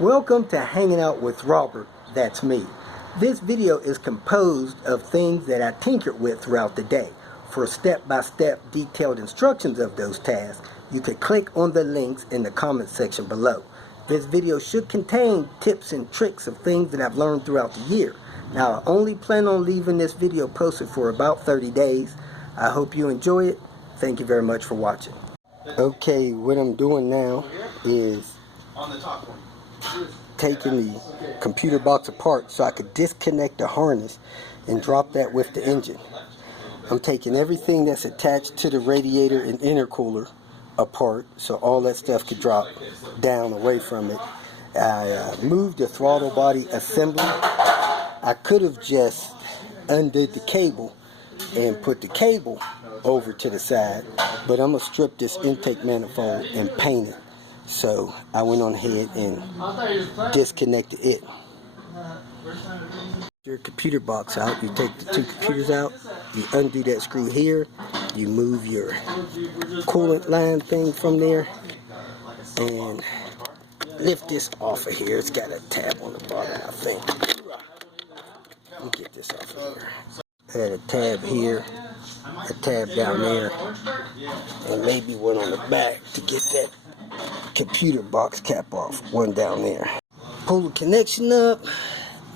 Welcome to Hanging Out with Robert, that's me. This video is composed of things that I tinkered with throughout the day. For step-by-step detailed instructions of those tasks, you can click on the links in the comment section below. This video should contain tips and tricks of things that I've learned throughout the year. Now, I only plan on leaving this video posted for about 30 days. I hope you enjoy it. Thank you very much for watching. Okay, what I'm doing now is taking the computer box apart so I could disconnect the harness and drop that with the engine. I'm taking everything that's attached to the radiator and intercooler apart so all that stuff could drop down away from it. I moved the throttle body assembly. I could have just undid the cable and put the cable over to the side, but I'm going to strip this intake manifold and paint it. So I went on ahead and disconnected it. Your computer box out, you take the two computers out, you undo that screw here, you move your coolant line thing from there, and lift this off of here. It's got a tab on the bottom, I think. Let me get this off of here. I had a tab here, a tab down there, and maybe one on the back to get that computer box cap off, one down there. Pull the connection up,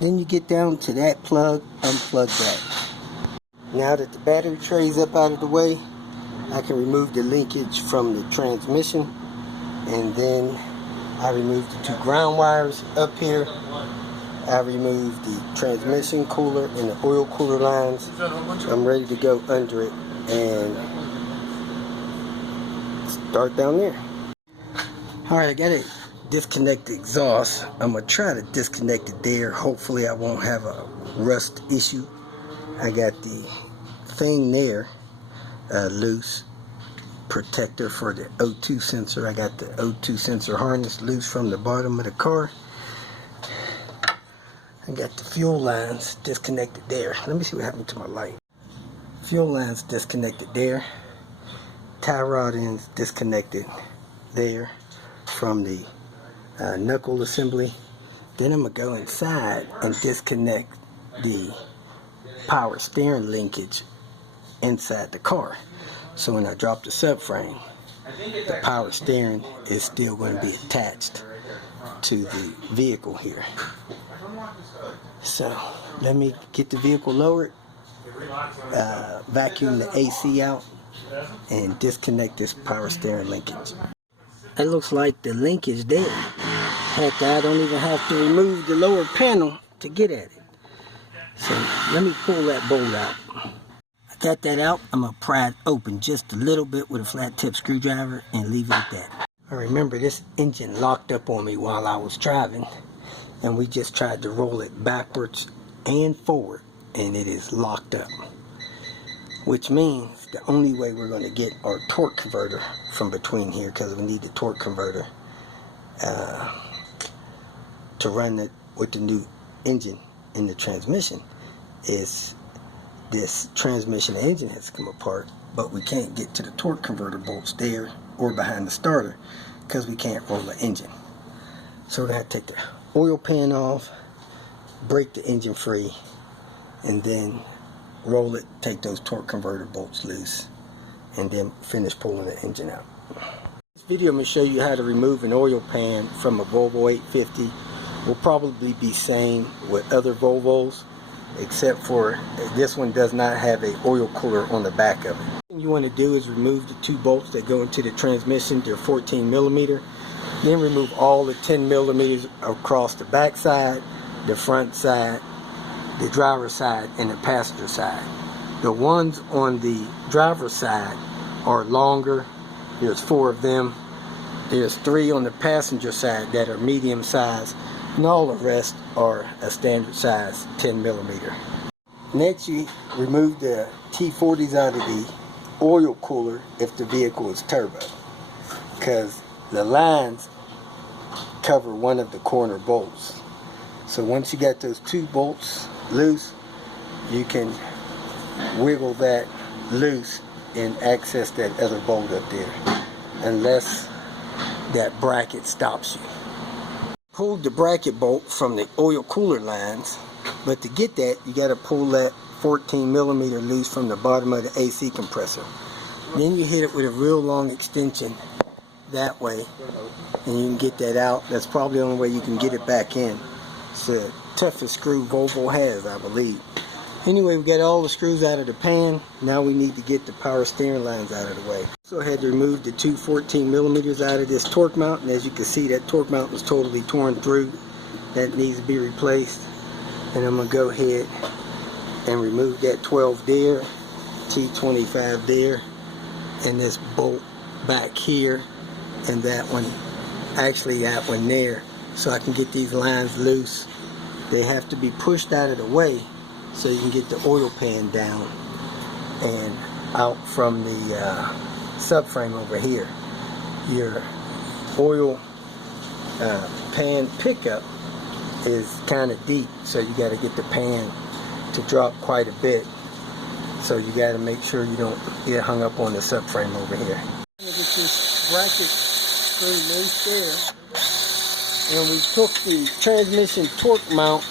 then you get down to that plug, unplug that. Now that the battery tray is up out of the way, I can remove the linkage from the transmission, and then I remove the two ground wires up here. I removed the transmission cooler and the oil cooler lines. I'm ready to go under it and start down there. Alright, I gotta disconnect the exhaust. I'm gonna try to disconnect it there. Hopefully I won't have a rust issue. I got the thing there loose, protector for the O2 sensor. I got the O2 sensor harness loose from the bottom of the car. I got the fuel lines disconnected there. Let me see what happened to my light. Fuel lines disconnected there. Tie rod ends disconnected there from the knuckle assembly. Then I'm going to go inside and disconnect the power steering linkage inside the car. So when I drop the subframe, the power steering is still going to be attached to the vehicle here. So let me get the vehicle lowered, vacuum the AC out, and disconnect this power steering linkage. It looks like the linkage there. Heck, I don't even have to remove the lower panel to get at it. So let me pull that bolt out. I got that out. I'm going to pry it open just a little bit with a flat tip screwdriver and leave it at that. I remember this engine locked up on me while I was driving, and we just tried to roll it backwards and forward, and it is locked up. Which means the only way we're going to get our torque converter from between here, because we need the torque converter to run it with the new engine in the transmission, is this transmission engine has come apart, but we can't get to the torque converter bolts there or behind the starter because we can't roll the engine. So we're going to have to take the oil pan off, break the engine free, and then roll it, take those torque converter bolts loose, and then finish pulling the engine out. This video I'm going to show you how to remove an oil pan from a Volvo 850. Will probably be same with other Volvos, except for this one does not have a oil cooler on the back of it. What you want to do is remove the two bolts that go into the transmission. They're 14 millimeter. Then remove all the 10 millimeters across the back side, the front side, the driver's side, and the passenger side. The ones on the driver's side are longer. There's 4 of them. There's 3 on the passenger side that are medium size, and all the rest are a standard size 10 millimeter. Next, you remove the T40s out of the oil cooler if the vehicle is turbo, because the lines cover one of the corner bolts. So once you got those 2 bolts loose, you can wiggle that loose and access that other bolt up there, unless that bracket stops you. pulled the bracket bolt from the oil cooler lines, but to get that you got to pull that 14mm loose from the bottom of the AC compressor. Then you hit it with a real long extension that way, and you can get that out. That's probably the only way you can get it back in. It's the toughest screw Volvo has, I believe. Anyway, we got all the screws out of the pan. Now we need to get the power steering lines out of the way. So I had to remove the two 14mm out of this torque mount, and as you can see, that torque mount was totally torn through. That needs to be replaced. And I'm going to go ahead and remove that 12 there, T25 there, and this bolt back here, and that one, actually that one there, so I can get these lines loose. They have to be pushed out of the way so you can get the oil pan down and out from the subframe over here. Your oil pan pickup is kind of deep, so you got to get the pan to drop quite a bit. So you got to make sure you don't get hung up on the subframe over here. Get this bracket screw loose there, and we took the transmission torque mount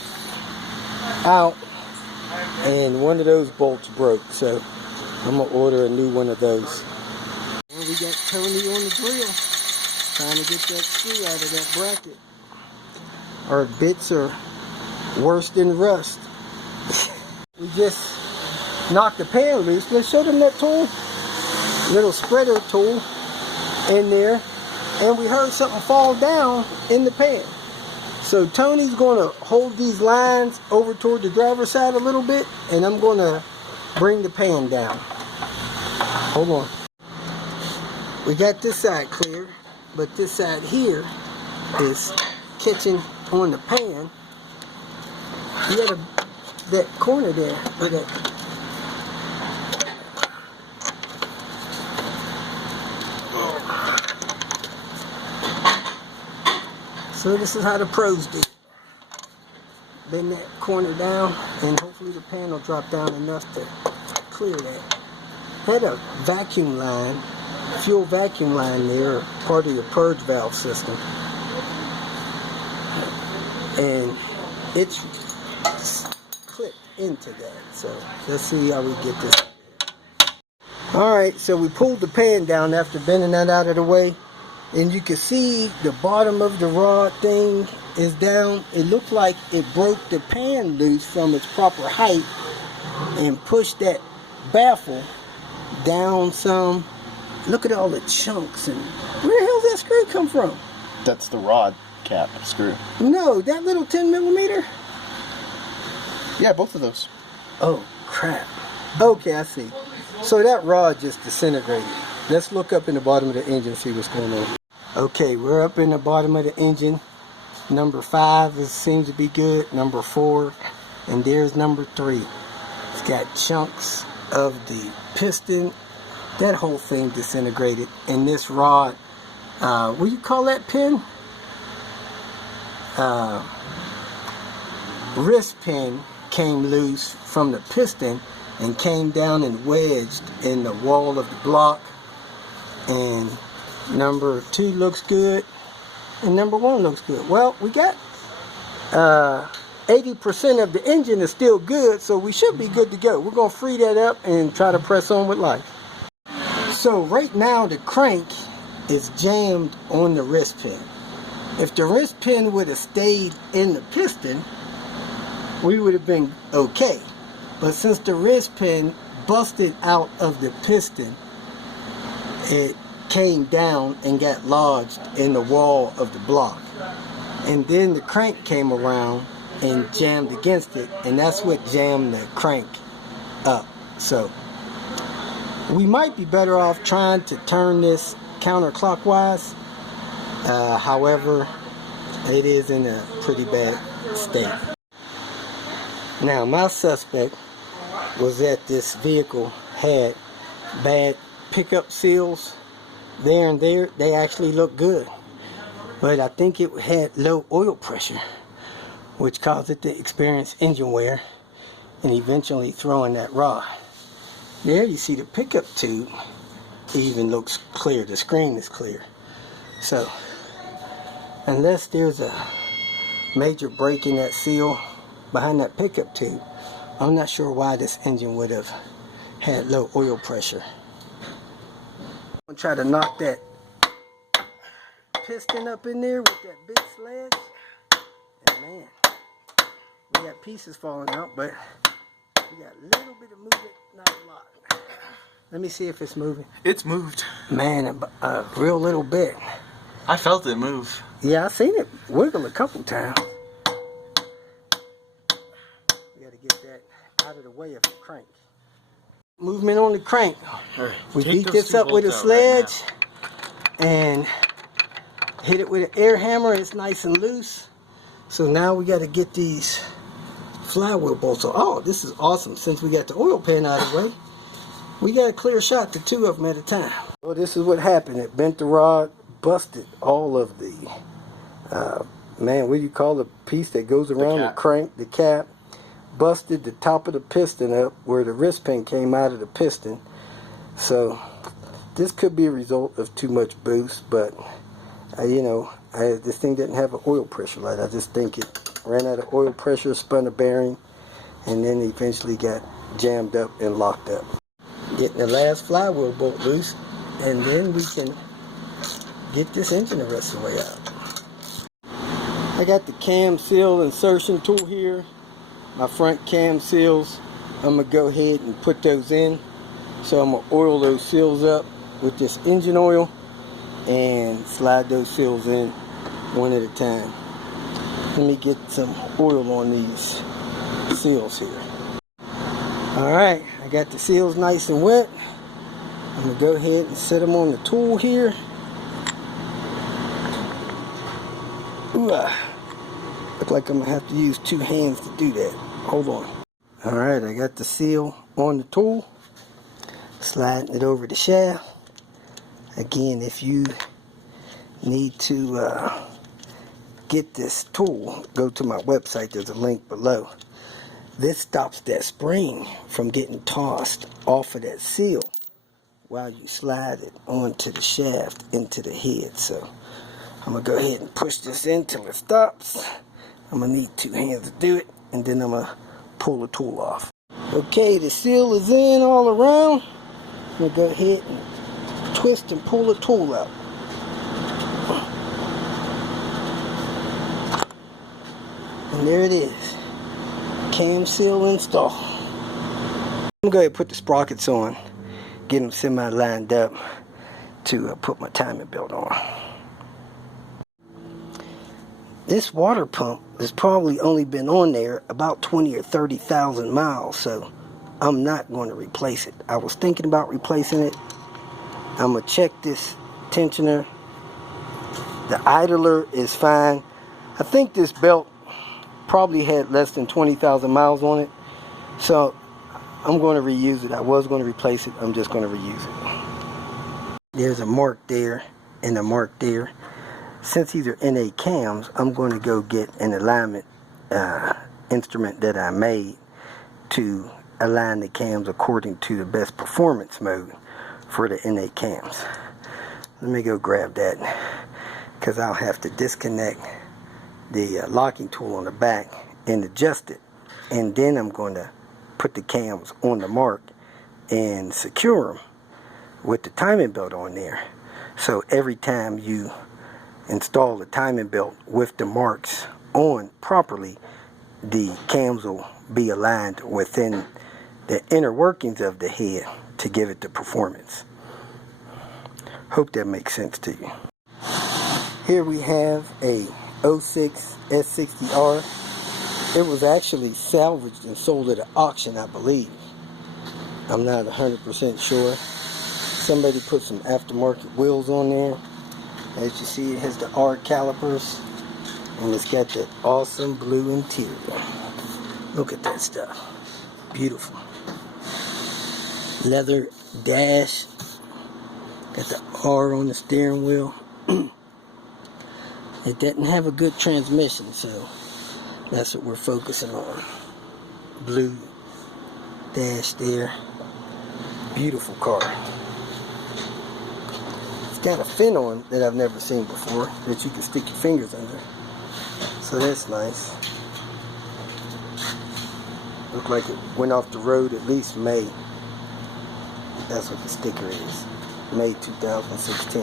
out, and one of those bolts broke, so I'm gonna order a new one of those. And we got Tony on the drill trying to get that screw out of that bracket. Our bits are worse than rust. We just knocked the pan loose. Let's show them that tool, little spreader tool in there, and we heard something fall down in the pan. So Tony's going to hold these lines over toward the driver's side a little bit, and I'm going to bring the pan down. Hold on. We got this side clear, but this side here is catching on the pan. You got that corner there with that. So this is how the pros do. Bend that corner down, and hopefully the pan will drop down enough to clear that. Had a vacuum line, fuel vacuum line there, part of your purge valve system, and it's clipped into that. So let's see how we get this. Alright, so we pulled the pan down after bending that out of the way. And you can see the bottom of the rod thing is down. It looked like it broke the pan loose from its proper height and pushed that baffle down some. Look at all the chunks. And where the hell did that screw come from? That's the rod cap screw. No, that little 10mm? Yeah, both of those. Oh, crap. Okay, I see. So that rod just disintegrated. Let's look up in the bottom of the engine and see what's going on. Okay, we're up in the bottom of the engine. Number 5 seems to be good. Number 4, and there's number 3. It's got chunks of the piston. That whole thing disintegrated. And this rod, what do you call that pin? Wrist pin came loose from the piston and came down and wedged in the wall of the block. And number 2 looks good, and number 1 looks good. Well, we got 80% of the engine is still good, so we should be good to go. We're going to free that up and try to press on with life. So right now the crank is jammed on the wrist pin. If the wrist pin would have stayed in the piston, we would have been okay. But since the wrist pin busted out of the piston, it came down and got lodged in the wall of the block. And then the crank came around and jammed against it, and that's what jammed the crank up. So we might be better off trying to turn this counterclockwise. However, it is in a pretty bad state. Now, my suspect was that this vehicle had bad pickup seals there and there. They actually look good, but I think it had low oil pressure, which caused it to experience engine wear and eventually throwing that rod. There you see the pickup tube even looks clear. The screen is clear. So unless there's a major break in that seal behind that pickup tube. I'm not sure why this engine would have had low oil pressure. I'm gonna try to knock that piston up in there with that big sledge. And man, we got pieces falling out, but we got a little bit of movement, not a lot. Let me see if it's moving. It's moved. Man, a real little bit. I felt it move. Yeah, I've seen it wiggle a couple times. We gotta get that out of the way of the crank. Movement on the crank. Right, we beat this up with a sledge and hit it with an air hammer. It's nice and loose. So now we gotta get these flywheel bolts. So, oh, this is awesome. Since we got the oil pan out of the way, we got a clear shot to 2 of them at a time. Well, this is what happened. It bent the rod, busted all of the, man, what do you call the piece that goes around the crank, the cap, busted the top of the piston up where the wrist pin came out of the piston. So this could be a result of too much boost, but you know, this thing didn't have an oil pressure light. I just think it ran out of oil pressure, spun a bearing, and then eventually got jammed up and locked up. Getting the last flywheel bolt loose, and then we can get this engine the rest of the way out. I got the cam seal insertion tool here. My front cam seals, I'm going to go ahead and put those in. So I'm going to oil those seals up with this engine oil and slide those seals in one at a time. Let me get some oil on these seals here. Alright, I got the seals nice and wet. I'm going to go ahead and set them on the tool here. Look like I'm going to have to use 2 hands to do that. Hold on. Alright, I got the seal on the tool. Sliding it over the shaft. Again, if you need to get this tool, go to my website. There's a link below. This stops that spring from getting tossed off of that seal while you slide it onto the shaft into the head. So I'm going to go ahead and push this in till it stops. I'm going to need 2 hands to do it, and then I'm going to pull the tool off. Okay, the seal is in all around. I'm going to go ahead and twist and pull the tool out. And there it is. Cam seal install. I'm going to go ahead and put the sprockets on, get them semi-lined up to put my timing belt on. This water pump has probably only been on there about 20 or 30,000 miles, so I'm not going to replace it. I was thinking about replacing it. I'm going to check this tensioner. The idler is fine. I think this belt probably had less than 20,000 miles on it, so I'm going to reuse it. I was going to replace it. I'm just going to reuse it. There's a mark there and a mark there. Since these are NA cams, I'm going to go get an alignment instrument that I made to align the cams according to the best performance mode for the NA cams. Let me go grab that, because I'll have to disconnect the locking tool on the back and adjust it, and then I'm going to put the cams on the mark and secure them with the timing belt on there. So every time you install the timing belt with the marks on properly, the cams will be aligned within the inner workings of the head to give it the performance. Hope that makes sense to you. Here we have a 06 S60 R. It was actually salvaged and sold at an auction, I believe. I'm not 100% sure. Somebody put some aftermarket wheels on there. As you see, it has the R calipers, and it's got that awesome blue interior. Look at that stuff. Beautiful. Leather dash. Got the R on the steering wheel. It didn't have a good transmission, so that's what we're focusing on. Blue dash there. Beautiful car. It's got a fin on that I've never seen before that you can stick your fingers under. So that's nice. Look like it went off the road at least May. That's what the sticker is. May 2016.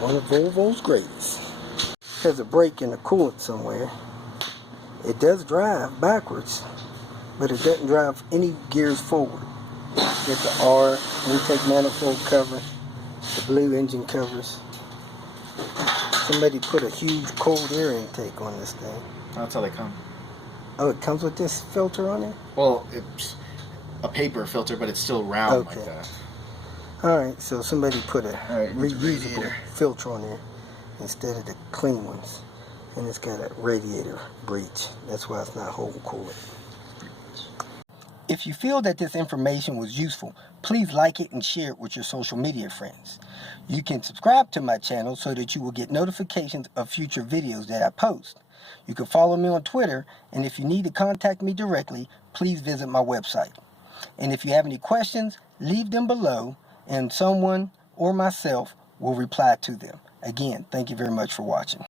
One of Volvo's greatest. Has a brake and a coolant somewhere. It does drive backwards, but it doesn't drive any gears forward. Get the R, intake manifold cover, the blue engine covers. Somebody put a huge cold air intake on this thing. That's how they come. Oh, it comes with this filter on it? Well, it's a paper filter, but it's still round like that. Alright, so somebody put a reusable radiator filter on there instead of the clean ones. And it's got a radiator breach. That's why it's not holding coolant. If you feel that this information was useful, please like it and share it with your social media friends. You can subscribe to my channel so that you will get notifications of future videos that I post. You can follow me on Twitter, and if you need to contact me directly, please visit my website. And if you have any questions, leave them below, and someone or myself will reply to them. Again, thank you very much for watching.